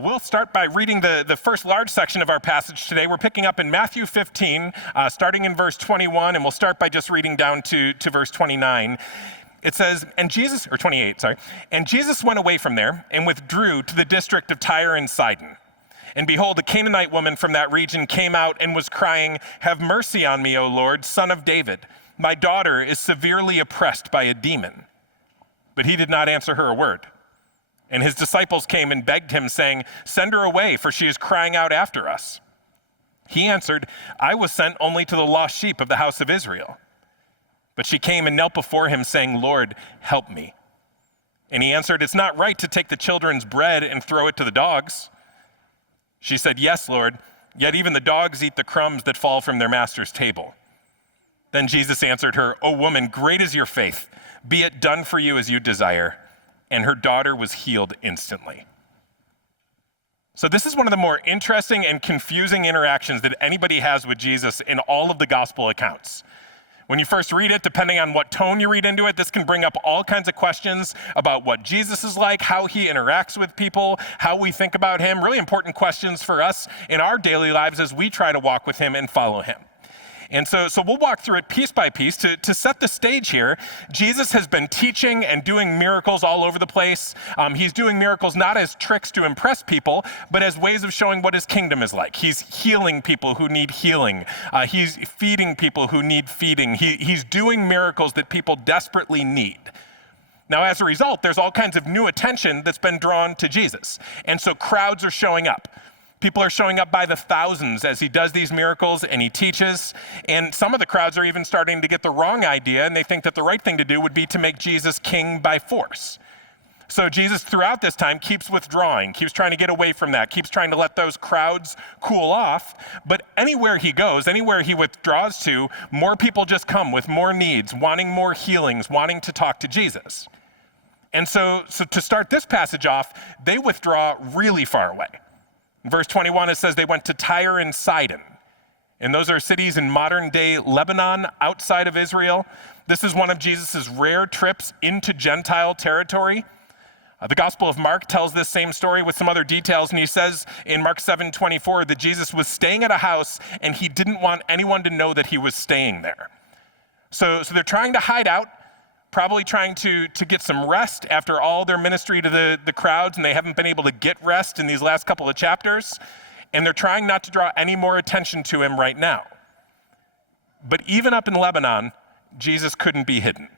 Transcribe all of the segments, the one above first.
We'll start by reading the first large section of our passage today. We're picking up in Matthew 15, starting in verse 21, and we'll start by just reading down to verse 29. It says, and Jesus went away from there and withdrew to the district of Tyre and Sidon. And behold, a Canaanite woman from that region came out and was crying, "Have mercy on me, O Lord, Son of David. My daughter is severely oppressed by a demon." But he did not answer her a word. And his disciples came and begged him, saying, "Send her away, for she is crying out after us." He answered, "I was sent only to the lost sheep of the house of Israel." But she came and knelt before him, saying, "Lord, help me." And he answered, "It's not right to take the children's bread and throw it to the dogs." She said, "Yes, Lord, yet even the dogs eat the crumbs that fall from their master's table." Then Jesus answered her, "O woman, great is your faith. Be it done for you as you desire." And her daughter was healed instantly. So this is one of the more interesting and confusing interactions that anybody has with Jesus in all of the gospel accounts. When you first read it, depending on what tone you read into it, this can bring up all kinds of questions about what Jesus is like, how he interacts with people, how we think about him, really important questions for us in our daily lives as we try to walk with him and follow him. And so we'll walk through it piece by piece to set the stage here. Jesus has been teaching and doing miracles all over the place. He's doing miracles not as tricks to impress people, but as ways of showing what his kingdom is like. He's healing people who need healing. He's feeding people who need feeding. He's doing miracles that people desperately need. Now, as a result, there's all kinds of new attention that's been drawn to Jesus. And so crowds are showing up. People are showing up by the thousands as he does these miracles and he teaches. And some of the crowds are even starting to get the wrong idea, and they think that the right thing to do would be to make Jesus king by force. So Jesus, throughout this time, keeps withdrawing, keeps trying to get away from that, keeps trying to let those crowds cool off. But anywhere he goes, anywhere he withdraws to, more people just come with more needs, wanting more healings, wanting to talk to Jesus. And so to start this passage off, they withdraw really far away. In verse 21, it says they went to Tyre and Sidon. And those are cities in modern-day Lebanon, outside of Israel. This is one of Jesus' rare trips into Gentile territory. The Gospel of Mark tells this same story with some other details, and he says in Mark 7:24 that Jesus was staying at a house and he didn't want anyone to know that he was staying there. So they're trying to hide out, probably trying to get some rest after all their ministry to the crowds, and they haven't been able to get rest in these last couple of chapters, and they're trying not to draw any more attention to him right now. But even up in Lebanon, Jesus couldn't be hidden.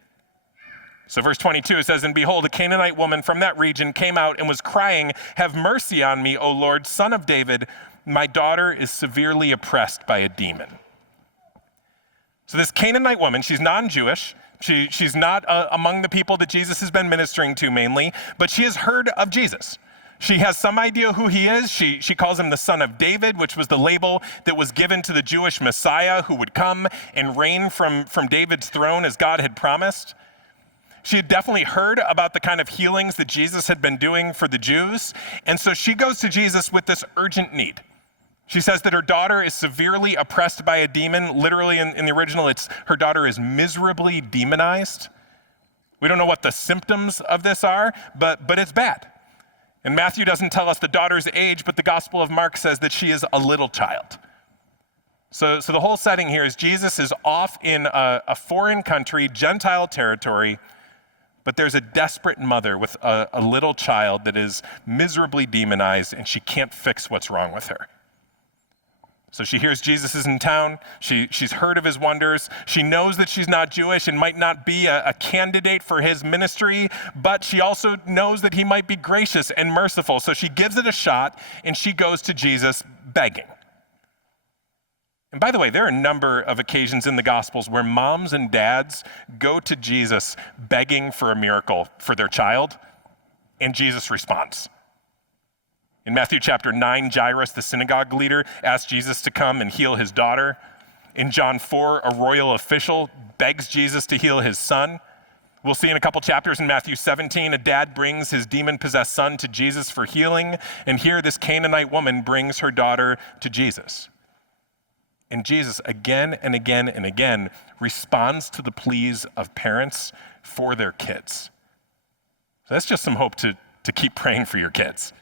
So verse 22, it says, and behold, a Canaanite woman from that region came out and was crying, "Have mercy on me, O Lord, Son of David. My daughter is severely oppressed by a demon." So this Canaanite woman, she's non-Jewish. She's not among the people that Jesus has been ministering to mainly, but she has heard of Jesus. She has some idea who he is. She calls him the Son of David, which was the label that was given to the Jewish Messiah who would come and reign from David's throne as God had promised. She had definitely heard about the kind of healings that Jesus had been doing for the Jews, and so she goes to Jesus with this urgent need. She says that her daughter is severely oppressed by a demon. Literally in the original, it's her daughter is miserably demonized. We don't know what the symptoms of this are, but it's bad. And Matthew doesn't tell us the daughter's age, but the Gospel of Mark says that she is a little child. So the whole setting here is Jesus is off in a foreign country, Gentile territory, but there's a desperate mother with a little child that is miserably demonized, and she can't fix what's wrong with her. So she hears Jesus is in town. She's heard of his wonders. She knows that she's not Jewish and might not be a candidate for his ministry, but she also knows that he might be gracious and merciful. So she gives it a shot, and she goes to Jesus begging. And by the way, there are a number of occasions in the Gospels where moms and dads go to Jesus begging for a miracle for their child, and Jesus responds. In Matthew chapter 9, Jairus, the synagogue leader, asked Jesus to come and heal his daughter. In John 4, a royal official begs Jesus to heal his son. We'll see in a couple chapters in Matthew 17, a dad brings his demon-possessed son to Jesus for healing. And here, this Canaanite woman brings her daughter to Jesus. And Jesus, again and again and again, responds to the pleas of parents for their kids. So that's just some hope to keep praying for your kids.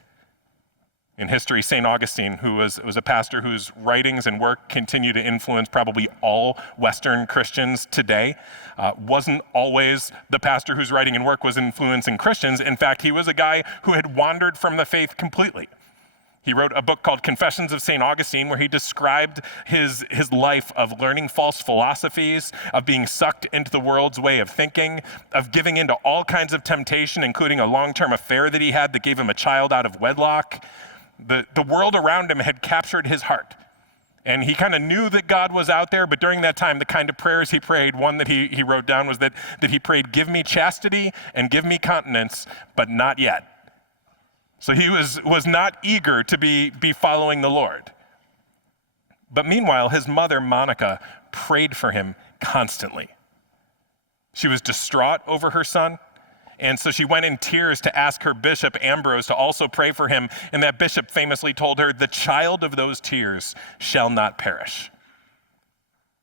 In history, St. Augustine, who was a pastor whose writings and work continue to influence probably all Western Christians today, wasn't always the pastor whose writing and work was influencing Christians. In fact, he was a guy who had wandered from the faith completely. He wrote a book called Confessions of St. Augustine, where he described his life of learning false philosophies, of being sucked into the world's way of thinking, of giving into all kinds of temptation, including a long-term affair that he had that gave him a child out of wedlock. The world around him had captured his heart. And he kind of knew that God was out there, but during that time, the kind of prayers he prayed, one that he wrote down was that he prayed, "Give me chastity and give me continence, but not yet." So he was not eager to be following the Lord. But meanwhile, his mother, Monica, prayed for him constantly. She was distraught over her son, and so she went in tears to ask her bishop, Ambrose, to also pray for him, and that bishop famously told her, "The child of those tears shall not perish."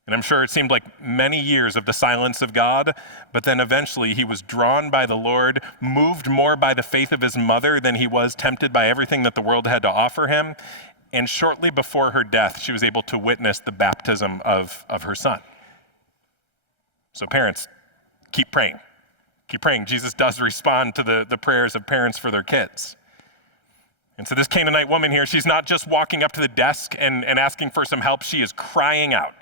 And I'm sure it seemed like many years of the silence of God, but then eventually he was drawn by the Lord, moved more by the faith of his mother than he was tempted by everything that the world had to offer him. And shortly before her death, she was able to witness the baptism of her son. So parents, keep praying. Keep praying. Jesus does respond to the prayers of parents for their kids. And so this Canaanite woman here, she's not just walking up to the desk and asking for some help, she is crying out.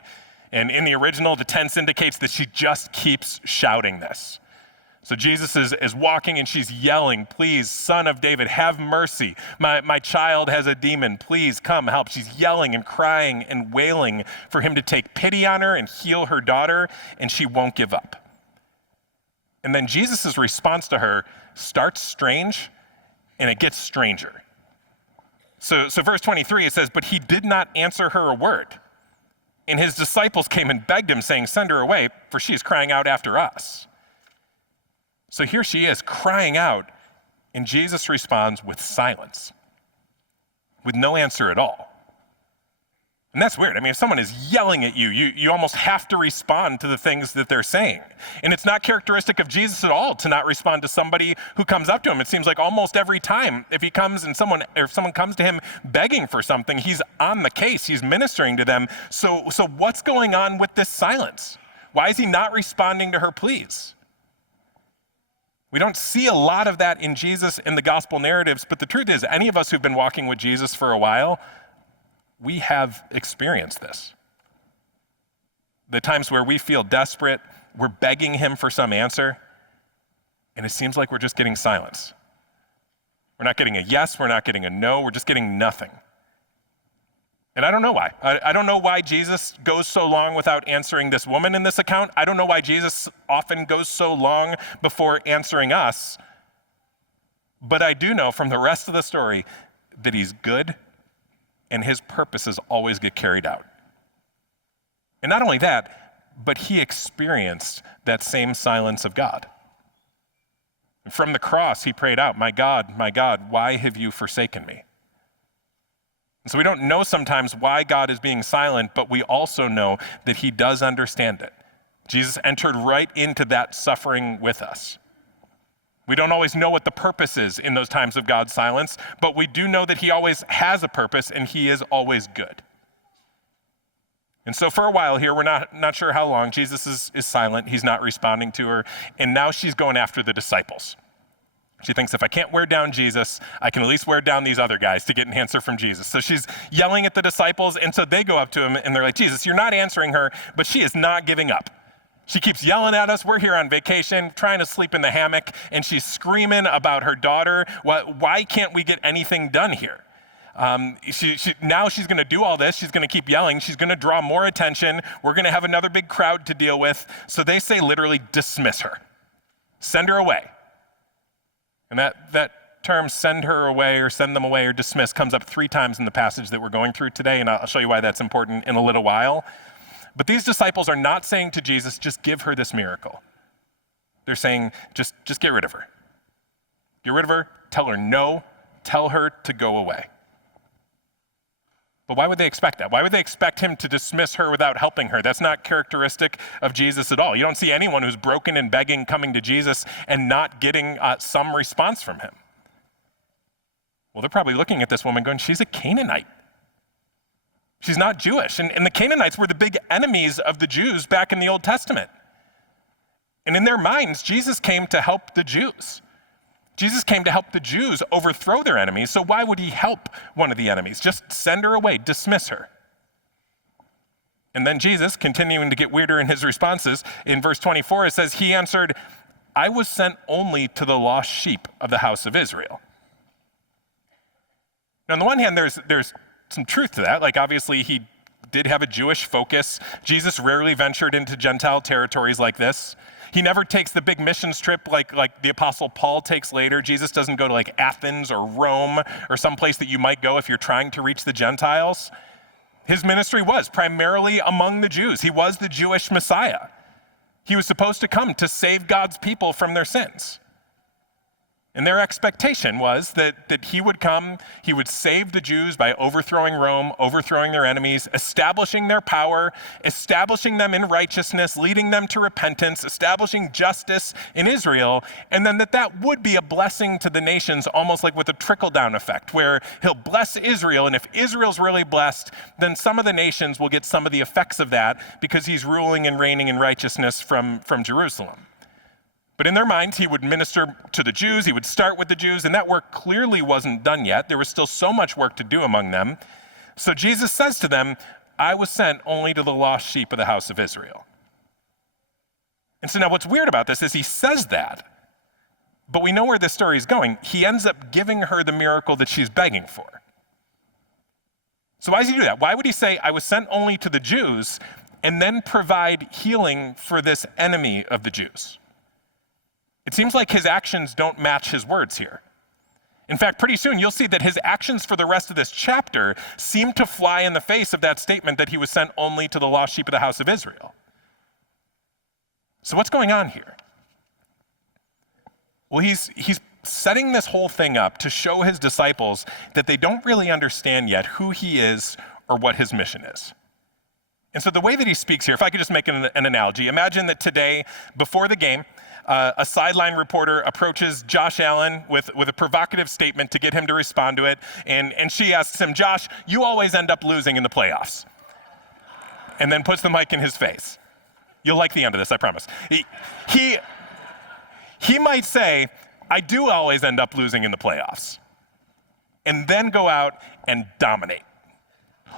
And in the original, the tense indicates that she just keeps shouting this. So Jesus is walking and she's yelling, "Please, Son of David, have mercy. My child has a demon. Please come help." She's yelling and crying and wailing for him to take pity on her and heal her daughter, and she won't give up. And then Jesus' response to her starts strange, and it gets stranger. So verse 23, it says, "But he did not answer her a word. And his disciples came and begged him, saying, 'Send her away, for she is crying out after us.'" So here she is crying out, and Jesus responds with silence, with no answer at all. And that's weird. I mean, if someone is yelling at you, you almost have to respond to the things that they're saying. And it's not characteristic of Jesus at all to not respond to somebody who comes up to him. It seems like almost every time, if someone comes to him begging for something, he's on the case, he's ministering to them. So what's going on with this silence? Why is he not responding to her pleas? We don't see a lot of that in Jesus in the gospel narratives, but the truth is, any of us who've been walking with Jesus for a while, we have experienced this. The times where we feel desperate, we're begging him for some answer, and it seems like we're just getting silence. We're not getting a yes, we're not getting a no, we're just getting nothing. And I don't know why. I don't know why Jesus goes so long without answering this woman in this account. I don't know why Jesus often goes so long before answering us. But I do know from the rest of the story that he's good and his purposes always get carried out. And not only that, but he experienced that same silence of God. From the cross, he prayed out, my God, why have you forsaken me?" And so we don't know sometimes why God is being silent, but we also know that he does understand it. Jesus entered right into that suffering with us. We don't always know what the purpose is in those times of God's silence, but we do know that he always has a purpose and he is always good. And so for a while here, we're not sure how long, Jesus is silent, he's not responding to her, and now she's going after the disciples. She thinks, if I can't wear down Jesus, I can at least wear down these other guys to get an answer from Jesus. So she's yelling at the disciples, and so they go up to him and they're like, "Jesus, you're not answering her, but she is not giving up. She keeps yelling at us. We're here on vacation, trying to sleep in the hammock, and she's screaming about her daughter. Why can't we get anything done here?" Now she's going to do all this. She's going to keep yelling. She's going to draw more attention. We're going to have another big crowd to deal with. So they say literally, dismiss her. Send her away. And that term, send her away or send them away or dismiss, comes up 3 times in the passage that we're going through today, and I'll show you why that's important in a little while. But these disciples are not saying to Jesus, just give her this miracle. They're saying, just get rid of her. Get rid of her, tell her no, tell her to go away. But why would they expect that? Why would they expect him to dismiss her without helping her? That's not characteristic of Jesus at all. You don't see anyone who's broken and begging coming to Jesus and not getting some response from him. Well, they're probably looking at this woman going, she's a Canaanite. She's not Jewish. And the Canaanites were the big enemies of the Jews back in the Old Testament. And in their minds, Jesus came to help the Jews. Jesus came to help the Jews overthrow their enemies, so why would he help one of the enemies? Just send her away, dismiss her. And then Jesus, continuing to get weirder in his responses, in verse 24, it says, he answered, I was sent only to the lost sheep of the house of Israel. Now, on the one hand, there's some truth to that. Like, obviously, he did have a Jewish focus. Jesus rarely ventured into Gentile territories like this. He never takes the big missions trip like the Apostle Paul takes later. Jesus doesn't go to like Athens or Rome or someplace that you might go if you're trying to reach the Gentiles. His ministry was primarily among the Jews. He was the Jewish Messiah. He was supposed to come to save God's people from their sins. And their expectation was that he would come, he would save the Jews by overthrowing Rome, overthrowing their enemies, establishing their power, establishing them in righteousness, leading them to repentance, establishing justice in Israel, and then that would be a blessing to the nations, almost like with a trickle-down effect, where he'll bless Israel, and if Israel's really blessed, then some of the nations will get some of the effects of that because he's ruling and reigning in righteousness from Jerusalem. But in their minds, he would minister to the Jews, he would start with the Jews, and that work clearly wasn't done yet. There was still so much work to do among them. So Jesus says to them, I was sent only to the lost sheep of the house of Israel. And so now what's weird about this is he says that, but we know where this story is going. He ends up giving her the miracle that she's begging for. So why does he do that? Why would he say, I was sent only to the Jews, and then provide healing for this enemy of the Jews? It seems like his actions don't match his words here. In fact, pretty soon you'll see that his actions for the rest of this chapter seem to fly in the face of that statement that he was sent only to the lost sheep of the house of Israel. So what's going on here? Well, he's setting this whole thing up to show his disciples that they don't really understand yet who he is or what his mission is. And so the way that he speaks here, if I could just make an analogy, imagine that today, before the game, a sideline reporter approaches Josh Allen with a provocative statement to get him to respond to it, and she asks him, Josh, you always end up losing in the playoffs, and then puts the mic in his face. You'll like the end of this, I promise. He might say, I do always end up losing in the playoffs, and then go out and dominate.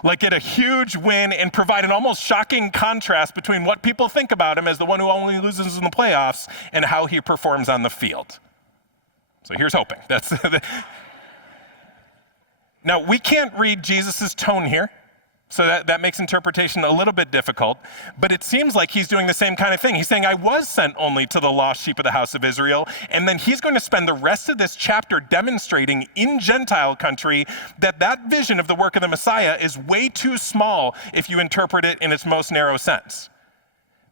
Like get a huge win and provide an almost shocking contrast between what people think about him as the one who only loses in the playoffs and how he performs on the field. So here's hoping. Now, we can't read Jesus' tone here, so that makes interpretation a little bit difficult, but it seems like he's doing the same kind of thing. He's saying, I was sent only to the lost sheep of the house of Israel, and then he's going to spend the rest of this chapter demonstrating in Gentile country that vision of the work of the Messiah is way too small if you interpret it in its most narrow sense.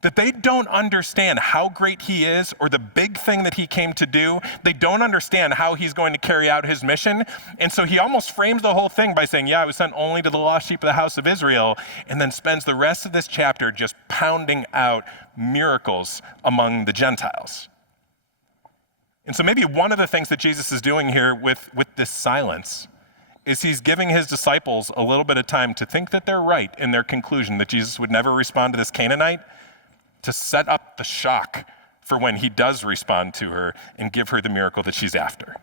That they don't understand how great he is or the big thing that he came to do. They don't understand how he's going to carry out his mission. And so he almost frames the whole thing by saying, yeah, I was sent only to the lost sheep of the house of Israel, and then spends the rest of this chapter just pounding out miracles among the Gentiles. And so maybe one of the things that Jesus is doing here with this silence is he's giving his disciples a little bit of time to think that they're right in their conclusion that Jesus would never respond to this Canaanite, to set up the shock for when he does respond to her and give her the miracle that she's after.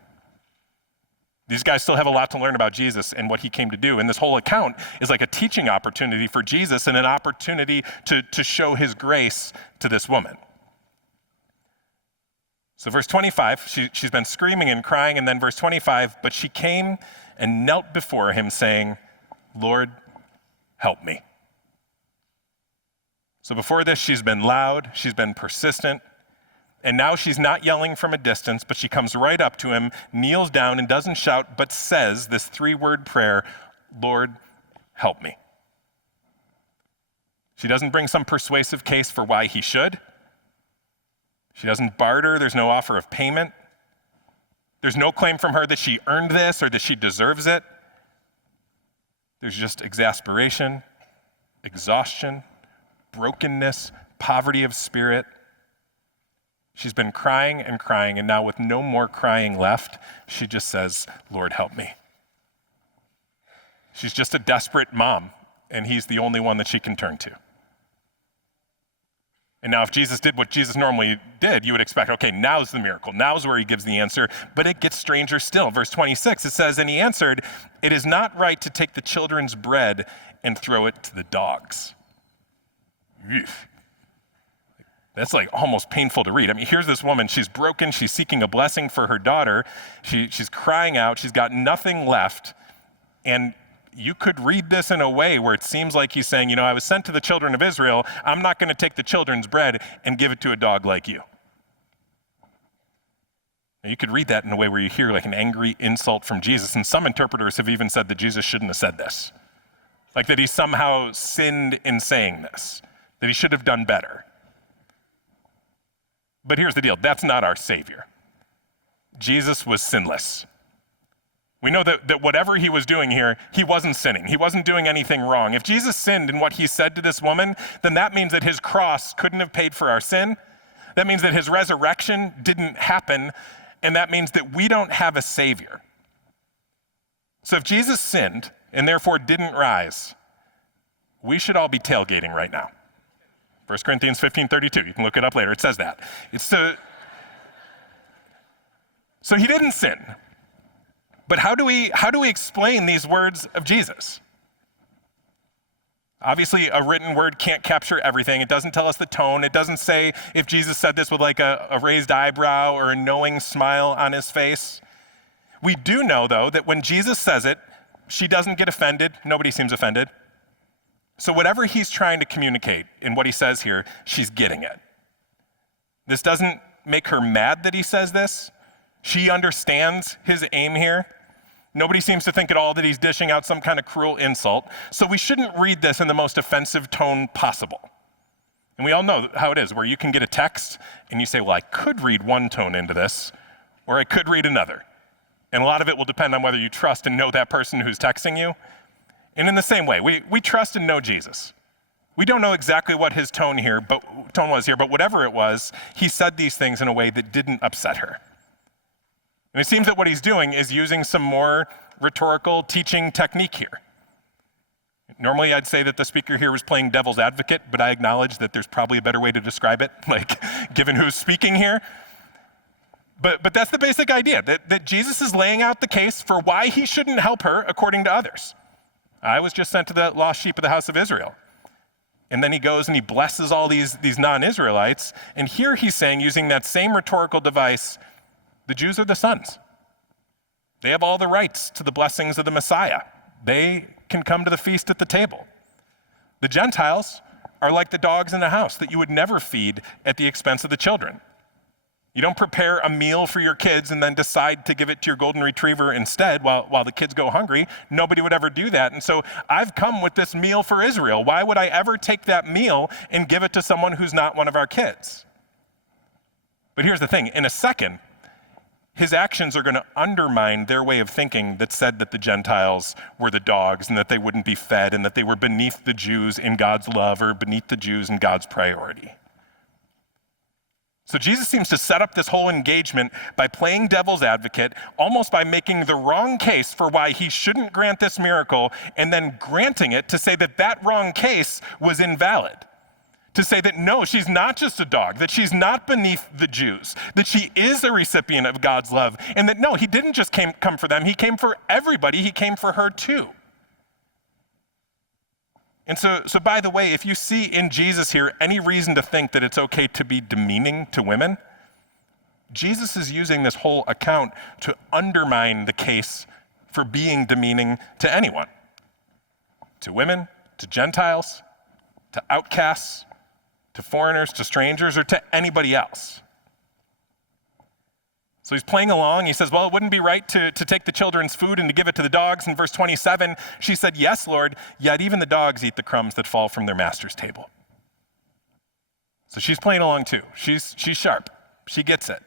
These guys still have a lot to learn about Jesus and what he came to do. And this whole account is like a teaching opportunity for Jesus and an opportunity to show his grace to this woman. So verse 25, she's been screaming and crying, and then verse 25, but she came and knelt before him saying, Lord, help me. So before this, she's been loud, she's been persistent, and now she's not yelling from a distance, but she comes right up to him, kneels down, and doesn't shout, but says this 3-word prayer, Lord, help me. She doesn't bring some persuasive case for why he should. She doesn't barter, there's no offer of payment. There's no claim from her that she earned this or that she deserves it. There's just exasperation, exhaustion, brokenness, poverty of spirit. She's been crying and crying, and now with no more crying left, she just says, Lord, help me. She's just a desperate mom, and he's the only one that she can turn to. And now if Jesus did what Jesus normally did, you would expect, okay, now's the miracle. Now's where he gives the answer. But it gets stranger still. Verse 26, it says, and he answered, it is not right to take the children's bread and throw it to the dogs. Eesh. That's like almost painful to read. I mean, here's this woman, she's broken, she's seeking a blessing for her daughter. She's crying out, she's got nothing left. And you could read this in a way where it seems like he's saying, I was sent to the children of Israel. I'm not going to take the children's bread and give it to a dog like you. Now, you could read that in a way where you hear like an angry insult from Jesus. And some interpreters have even said that Jesus shouldn't have said this. Like that he somehow sinned in saying this, that he should have done better. But here's the deal. That's not our Savior. Jesus was sinless. We know that whatever he was doing here, he wasn't sinning. He wasn't doing anything wrong. If Jesus sinned in what he said to this woman, then that means that his cross couldn't have paid for our sin. That means that his resurrection didn't happen. And that means that we don't have a Savior. So if Jesus sinned and therefore didn't rise, we should all be tailgating right now. 1 Corinthians 15:32, you can look it up later. It says that. So he didn't sin. But how do we explain these words of Jesus? Obviously, a written word can't capture everything. It doesn't tell us the tone. It doesn't say if Jesus said this with like a raised eyebrow or a knowing smile on his face. We do know, though, that when Jesus says it, she doesn't get offended. Nobody seems offended. So whatever he's trying to communicate in what he says here, she's getting it. This doesn't make her mad that he says this. She understands his aim here. Nobody seems to think at all that he's dishing out some kind of cruel insult. So we shouldn't read this in the most offensive tone possible. And we all know how it is, where you can get a text and you say, well, I could read one tone into this, or I could read another. And a lot of it will depend on whether you trust and know that person who's texting you. And in the same way, we trust and know Jesus. We don't know exactly what his tone was here, but whatever it was, he said these things in a way that didn't upset her. And it seems that what he's doing is using some more rhetorical teaching technique here. Normally, I'd say that the speaker here was playing devil's advocate, but I acknowledge that there's probably a better way to describe it, like given who's speaking here. But that's the basic idea, that Jesus is laying out the case for why he shouldn't help her according to others. I was just sent to the lost sheep of the house of Israel. And then he goes and he blesses all these non-Israelites. And here he's saying, using that same rhetorical device, the Jews are the sons. They have all the rights to the blessings of the Messiah. They can come to the feast at the table. The Gentiles are like the dogs in the house that you would never feed at the expense of the children. You don't prepare a meal for your kids and then decide to give it to your golden retriever instead while the kids go hungry. Nobody would ever do that. And so I've come with this meal for Israel. Why would I ever take that meal and give it to someone who's not one of our kids? But here's the thing. In a second, his actions are going to undermine their way of thinking that said that the Gentiles were the dogs and that they wouldn't be fed and that they were beneath the Jews in God's love or beneath the Jews in God's priority. So Jesus seems to set up this whole engagement by playing devil's advocate, almost by making the wrong case for why he shouldn't grant this miracle and then granting it to say that that wrong case was invalid. To say that no, she's not just a dog, that she's not beneath the Jews, that she is a recipient of God's love, and that no, he didn't just come for them, he came for everybody, he came for her too. And so by the way, if you see in Jesus here any reason to think that it's okay to be demeaning to women, Jesus is using this whole account to undermine the case for being demeaning to anyone. To women, to Gentiles, to outcasts, to foreigners, to strangers, or to anybody else. So he's playing along. He says, well, it wouldn't be right to take the children's food and to give it to the dogs. In verse 27, she said, yes, Lord, yet even the dogs eat the crumbs that fall from their master's table. So she's playing along too. She's sharp. She gets it.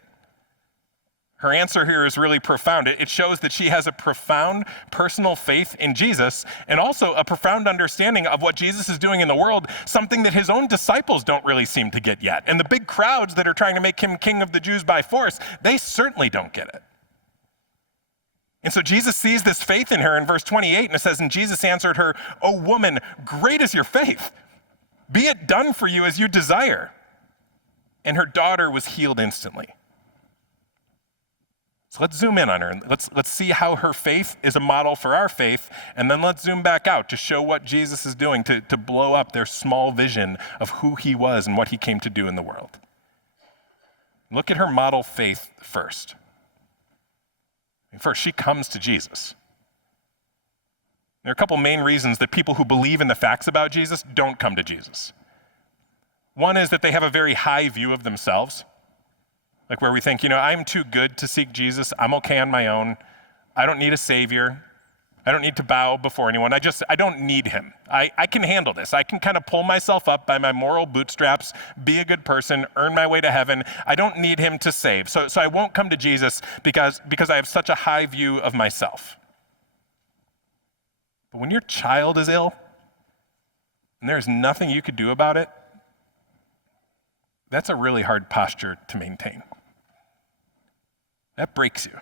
Her answer here is really profound. It shows that she has a profound personal faith in Jesus and also a profound understanding of what Jesus is doing in the world, something that his own disciples don't really seem to get yet. And the big crowds that are trying to make him king of the Jews by force, they certainly don't get it. And so Jesus sees this faith in her in verse 28, and it says, and Jesus answered her, "O woman, great is your faith. Be it done for you as you desire." And her daughter was healed instantly. So let's zoom in on her, and let's see how her faith is a model for our faith, and then let's zoom back out to show what Jesus is doing to blow up their small vision of who he was and what he came to do in the world. Look at her model faith first. First, she comes to Jesus. There are a couple main reasons that people who believe in the facts about Jesus don't come to Jesus. One is that they have a very high view of themselves, like where we think, I'm too good to seek Jesus. I'm okay on my own. I don't need a savior. I don't need to bow before anyone. I don't need him. I can handle this. I can kind of pull myself up by my moral bootstraps, be a good person, earn my way to heaven. I don't need him to save. So I won't come to Jesus because I have such a high view of myself. But when your child is ill and there's nothing you could do about it, that's a really hard posture to maintain. That breaks you.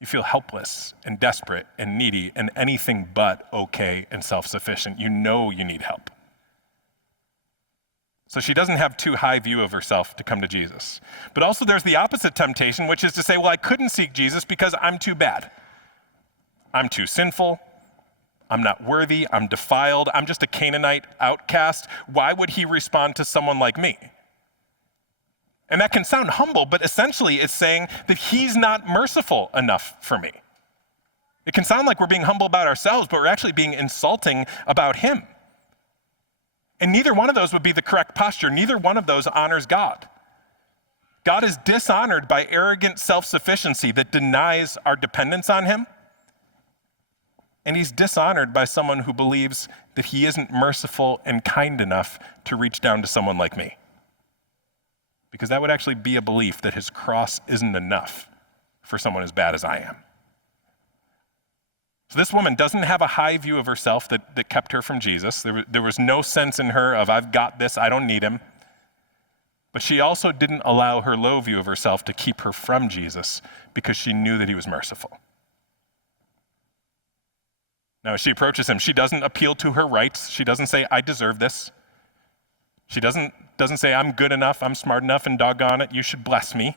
You feel helpless and desperate and needy and anything but okay and self-sufficient. You know you need help. So she doesn't have too high view of herself to come to Jesus. But also there's the opposite temptation, which is to say, well, I couldn't seek Jesus because I'm too bad. I'm too sinful. I'm not worthy. I'm defiled. I'm just a Canaanite outcast. Why would he respond to someone like me? And that can sound humble, but essentially it's saying that he's not merciful enough for me. It can sound like we're being humble about ourselves, but we're actually being insulting about him. And neither one of those would be the correct posture. Neither one of those honors God. God is dishonored by arrogant self-sufficiency that denies our dependence on him. And he's dishonored by someone who believes that he isn't merciful and kind enough to reach down to someone like me. Because that would actually be a belief that his cross isn't enough for someone as bad as I am. So this woman doesn't have a high view of herself that kept her from Jesus. There was no sense in her of, I've got this, I don't need him. But she also didn't allow her low view of herself to keep her from Jesus because she knew that he was merciful. Now, as she approaches him, she doesn't appeal to her rights. She doesn't say, I deserve this. She doesn't say, I'm good enough, I'm smart enough, and doggone it, you should bless me.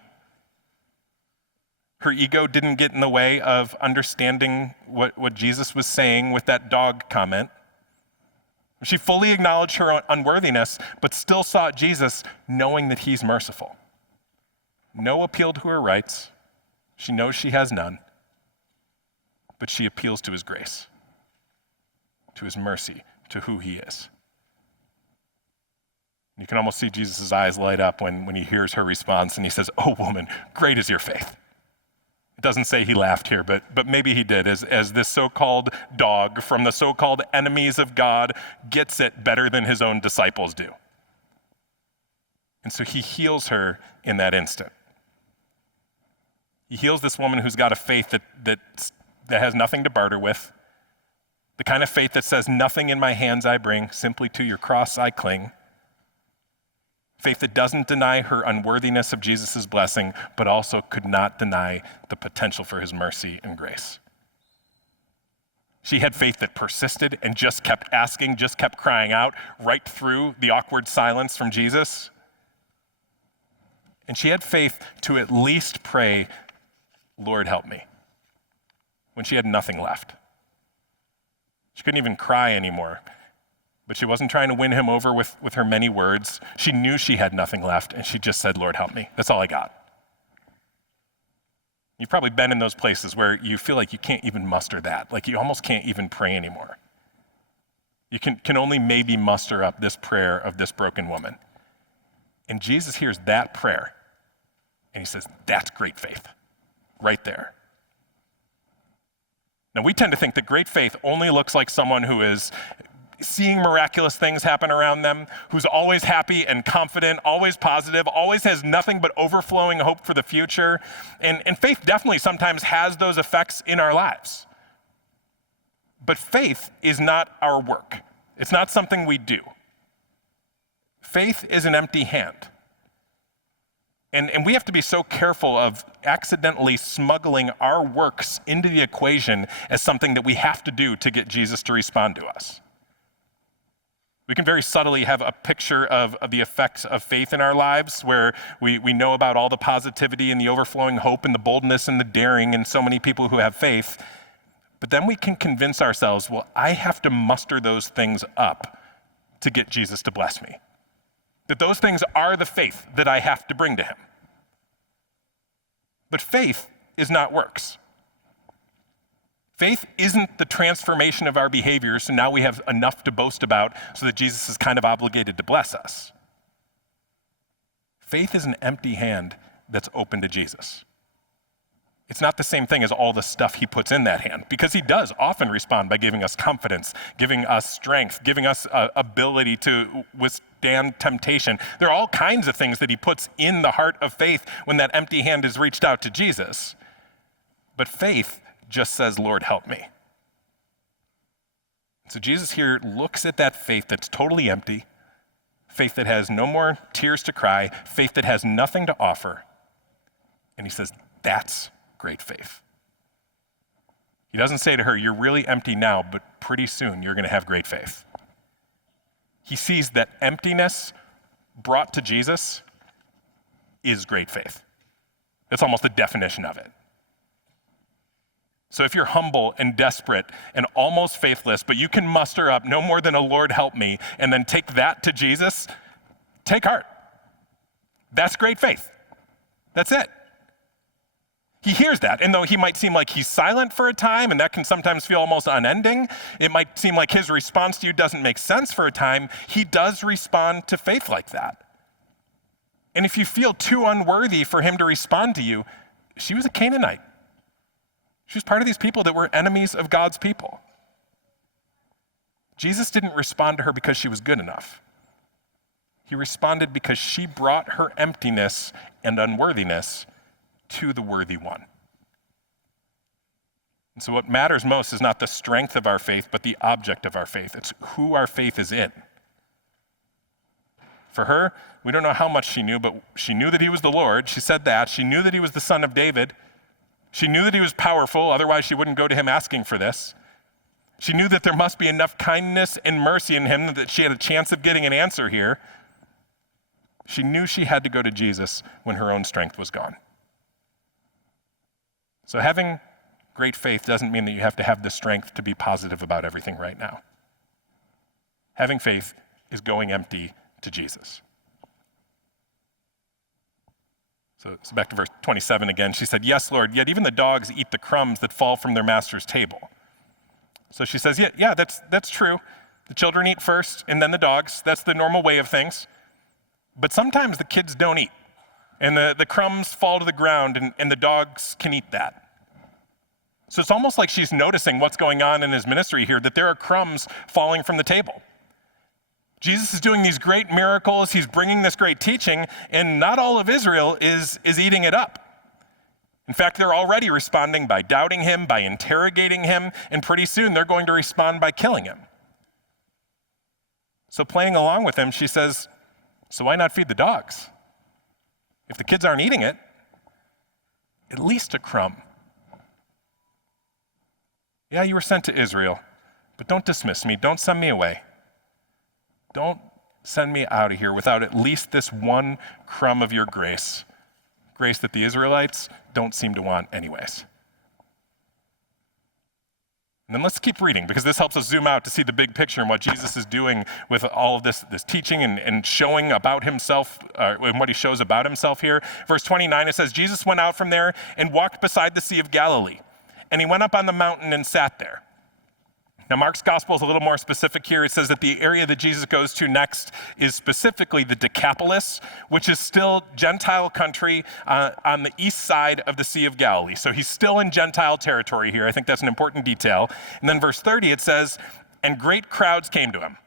Her ego didn't get in the way of understanding what Jesus was saying with that dog comment. She fully acknowledged her unworthiness, but still sought Jesus, knowing that he's merciful. No appeal to her rights. She knows she has none, but she appeals to his grace, to his mercy, to who he is. You can almost see Jesus' eyes light up when he hears her response and he says, "Oh woman, great is your faith." It doesn't say he laughed here, but maybe he did, as this so-called dog from the so-called enemies of God gets it better than his own disciples do. And so he heals her in that instant. He heals this woman who's got a faith that has nothing to barter with, the kind of faith that says, nothing in my hands I bring, simply to your cross I cling. Faith that doesn't deny her unworthiness of Jesus' blessing, but also could not deny the potential for his mercy and grace. She had faith that persisted and just kept asking, just kept crying out right through the awkward silence from Jesus. And she had faith to at least pray, "Lord, help me," when she had nothing left. She couldn't even cry anymore. But she wasn't trying to win him over with her many words. She knew she had nothing left, and she just said, "Lord, help me. That's all I got." You've probably been in those places where you feel like you can't even muster that, like you almost can't even pray anymore. You can only maybe muster up this prayer of this broken woman. And Jesus hears that prayer, and he says, "That's great faith, right there." Now, we tend to think that great faith only looks like someone who is seeing miraculous things happen around them, who's always happy and confident, always positive, always has nothing but overflowing hope for the future. And faith definitely sometimes has those effects in our lives. But faith is not our work. It's not something we do. Faith is an empty hand. And we have to be so careful of accidentally smuggling our works into the equation as something that we have to do to get Jesus to respond to us. We can very subtly have a picture of the effects of faith in our lives, where we know about all the positivity and the overflowing hope and the boldness and the daring in so many people who have faith. But then we can convince ourselves, well, I have to muster those things up to get Jesus to bless me. That those things are the faith that I have to bring to him. But faith is not works. Faith isn't the transformation of our behavior, so now we have enough to boast about so that Jesus is kind of obligated to bless us. Faith is an empty hand that's open to Jesus. It's not the same thing as all the stuff he puts in that hand, because he does often respond by giving us confidence, giving us strength, giving us ability to withstand temptation. There are all kinds of things that he puts in the heart of faith when that empty hand is reached out to Jesus. But faith just says, Lord, help me. So Jesus here looks at that faith that's totally empty, faith that has no more tears to cry, faith that has nothing to offer, and he says, that's great faith. He doesn't say to her, you're really empty now, but pretty soon you're going to have great faith. He sees that emptiness brought to Jesus is great faith. That's almost the definition of it. So if you're humble and desperate and almost faithless, but you can muster up no more than a Lord help me, and then take that to Jesus, take heart. That's great faith. That's it. He hears that, and though he might seem like he's silent for a time, and that can sometimes feel almost unending, it might seem like his response to you doesn't make sense for a time, he does respond to faith like that. And if you feel too unworthy for him to respond to you, she was a Canaanite. She was part of these people that were enemies of God's people. Jesus didn't respond to her because she was good enough. He responded because she brought her emptiness and unworthiness to the worthy one. And so what matters most is not the strength of our faith, but the object of our faith. It's who our faith is in. For her, we don't know how much she knew, but she knew that he was the Lord. She said that. She knew that he was the Son of David. She knew that he was powerful, otherwise she wouldn't go to him asking for this. She knew that there must be enough kindness and mercy in him that she had a chance of getting an answer here. She knew she had to go to Jesus when her own strength was gone. So having great faith doesn't mean that you have to have the strength to be positive about everything right now. Having faith is going empty to Jesus. So back to verse 27 again. She said, yes, Lord, yet even the dogs eat the crumbs that fall from their master's table. So she says, yeah, that's true. The children eat first and then the dogs. That's the normal way of things. But sometimes the kids don't eat. And the crumbs fall to the ground, and the dogs can eat that. So it's almost like she's noticing what's going on in his ministry here, that there are crumbs falling from the table. Jesus is doing these great miracles, he's bringing this great teaching, and not all of Israel is eating it up. In fact, they're already responding by doubting him, by interrogating him, and pretty soon they're going to respond by killing him. So playing along with him, she says, so why not feed the dogs? If the kids aren't eating it, at least a crumb. Yeah, you were sent to Israel, but don't dismiss me. Don't send me away. Don't send me out of here without at least this one crumb of your grace. Grace that the Israelites don't seem to want anyways. And then let's keep reading, because this helps us zoom out to see the big picture and what Jesus is doing with all of this teaching and showing about himself, and what he shows about himself here. Verse 29, it says, Jesus went out from there and walked beside the Sea of Galilee, and he went up on the mountain and sat there. Now, Mark's gospel is a little more specific here. It says that the area that Jesus goes to next is specifically the Decapolis, which is still Gentile country on the east side of the Sea of Galilee. So he's still in Gentile territory here. I think that's an important detail. And then verse 30, it says, and great crowds came to him.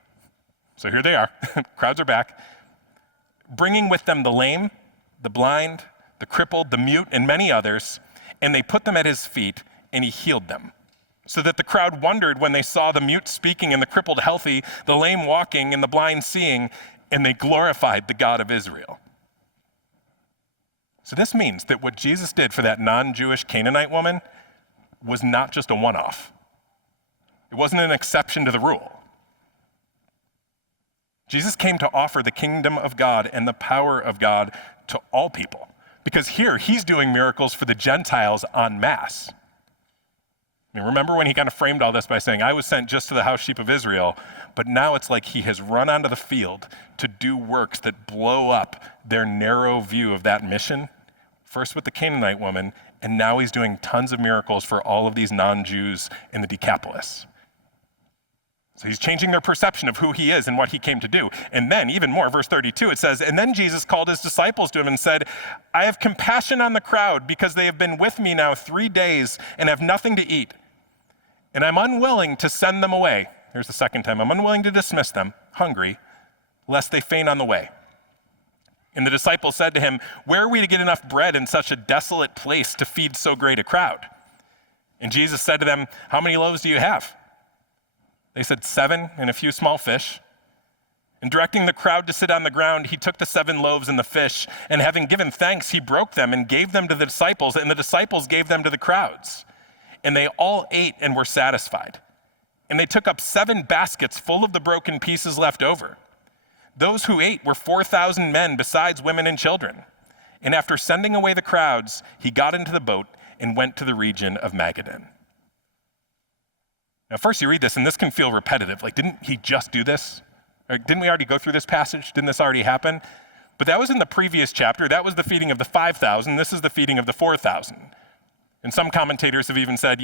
So here they are. Crowds are back. Bringing with them the lame, the blind, the crippled, the mute, and many others. And they put them at his feet, and he healed them. So that the crowd wondered when they saw the mute speaking and the crippled healthy, the lame walking and the blind seeing, and they glorified the God of Israel. So this means that what Jesus did for that non-Jewish Canaanite woman was not just a one-off. It wasn't an exception to the rule. Jesus came to offer the kingdom of God and the power of God to all people. Because here, he's doing miracles for the Gentiles en masse. I mean, remember when he kind of framed all this by saying, I was sent just to the house sheep of Israel, but now it's like he has run onto the field to do works that blow up their narrow view of that mission, first with the Canaanite woman, and now he's doing tons of miracles for all of these non-Jews in the Decapolis. So he's changing their perception of who he is and what he came to do. And then, even more, verse 32, it says, and then Jesus called his disciples to him and said, I have compassion on the crowd because they have been with me now 3 days and have nothing to eat. And I'm unwilling to send them away. Here's the second time. I'm unwilling to dismiss them, hungry, lest they faint on the way. And the disciples said to him, where are we to get enough bread in such a desolate place to feed so great a crowd? And Jesus said to them, how many loaves do you have? They said 7 and a few small fish. And directing the crowd to sit on the ground, he took the 7 loaves and the fish, and having given thanks, he broke them and gave them to the disciples, and the disciples gave them to the crowds. And they all ate and were satisfied. And they took up 7 baskets full of the broken pieces left over. Those who ate were 4,000 men, besides women and children. And after sending away the crowds, he got into the boat and went to the region of Magadan. Now, first you read this, and this can feel repetitive. Like, didn't he just do this? Or didn't we already go through this passage? Didn't this already happen? But that was in the previous chapter. That was the feeding of the 5,000. This is the feeding of the 4,000. And some commentators have even said,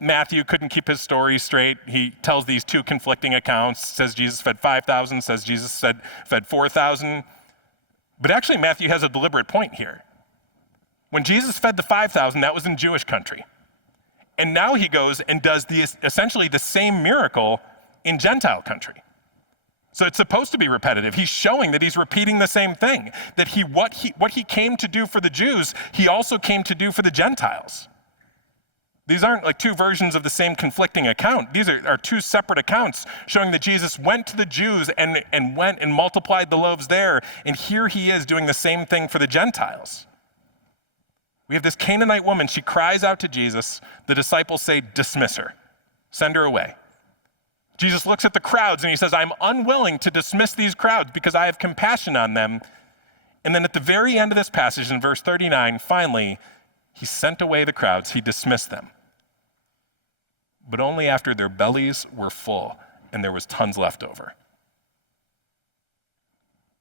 Matthew couldn't keep his story straight. He tells these 2 conflicting accounts, says Jesus fed 5,000, says Jesus fed 4,000. But actually, Matthew has a deliberate point here. When Jesus fed the 5,000, that was in Jewish country. And now he goes and does essentially the same miracle in Gentile country. So it's supposed to be repetitive. He's showing that he's repeating the same thing, that what he came to do for the Jews, he also came to do for the Gentiles. These aren't like 2 versions of the same conflicting account. These are 2 separate accounts showing that Jesus went to the Jews and went and multiplied the loaves there, and here he is doing the same thing for the Gentiles. We have this Canaanite woman, she cries out to Jesus. The disciples say, dismiss her, send her away. Jesus looks at the crowds and he says, I'm unwilling to dismiss these crowds because I have compassion on them. And then at the very end of this passage in verse 39, finally, he sent away the crowds, he dismissed them. But only after their bellies were full and there was tons left over.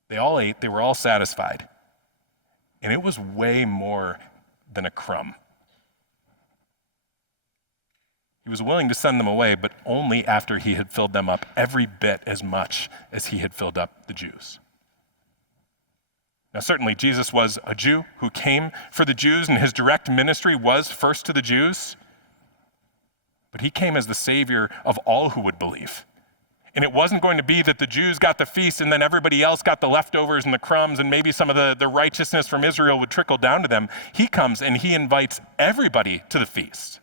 They all ate, they were all satisfied. And it was way more than a crumb. He was willing to send them away, but only after he had filled them up every bit as much as he had filled up the Jews. Now, certainly Jesus was a Jew who came for the Jews, and his direct ministry was first to the Jews, but he came as the Savior of all who would believe. And it wasn't going to be that the Jews got the feast and then everybody else got the leftovers and the crumbs and maybe some of the righteousness from Israel would trickle down to them. He comes and he invites everybody to the feast.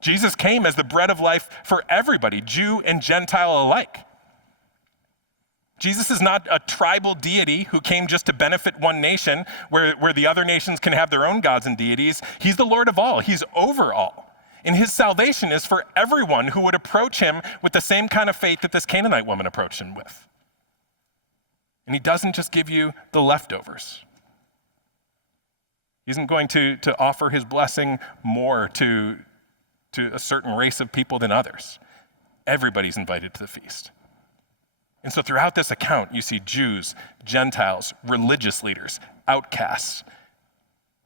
Jesus came as the bread of life for everybody, Jew and Gentile alike. Jesus is not a tribal deity who came just to benefit one nation where the other nations can have their own gods and deities. He's the Lord of all. He's over all. And his salvation is for everyone who would approach him with the same kind of faith that this Canaanite woman approached him with. And he doesn't just give you the leftovers. He isn't going to offer his blessing more to a certain race of people than others. Everybody's invited to the feast. And so throughout this account, you see Jews, Gentiles, religious leaders, outcasts,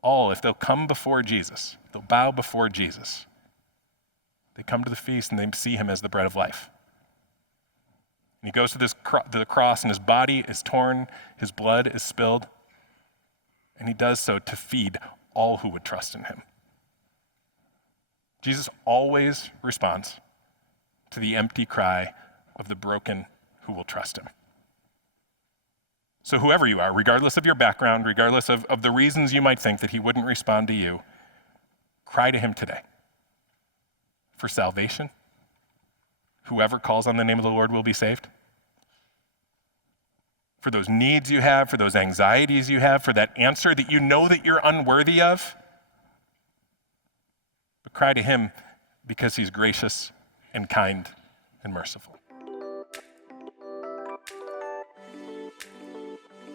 all, if they'll come before Jesus, they'll bow before Jesus. They come to the feast and they see him as the bread of life. And he goes to the cross and his body is torn, his blood is spilled, and he does so to feed all who would trust in him. Jesus always responds to the empty cry of the broken who will trust him. So whoever you are, regardless of your background, regardless of the reasons you might think that he wouldn't respond to you, cry to him today for salvation. Whoever calls on the name of the Lord will be saved. for those needs you have, for those anxieties you have, for that answer that you know that you're unworthy of. But cry to him because he's gracious and kind and merciful.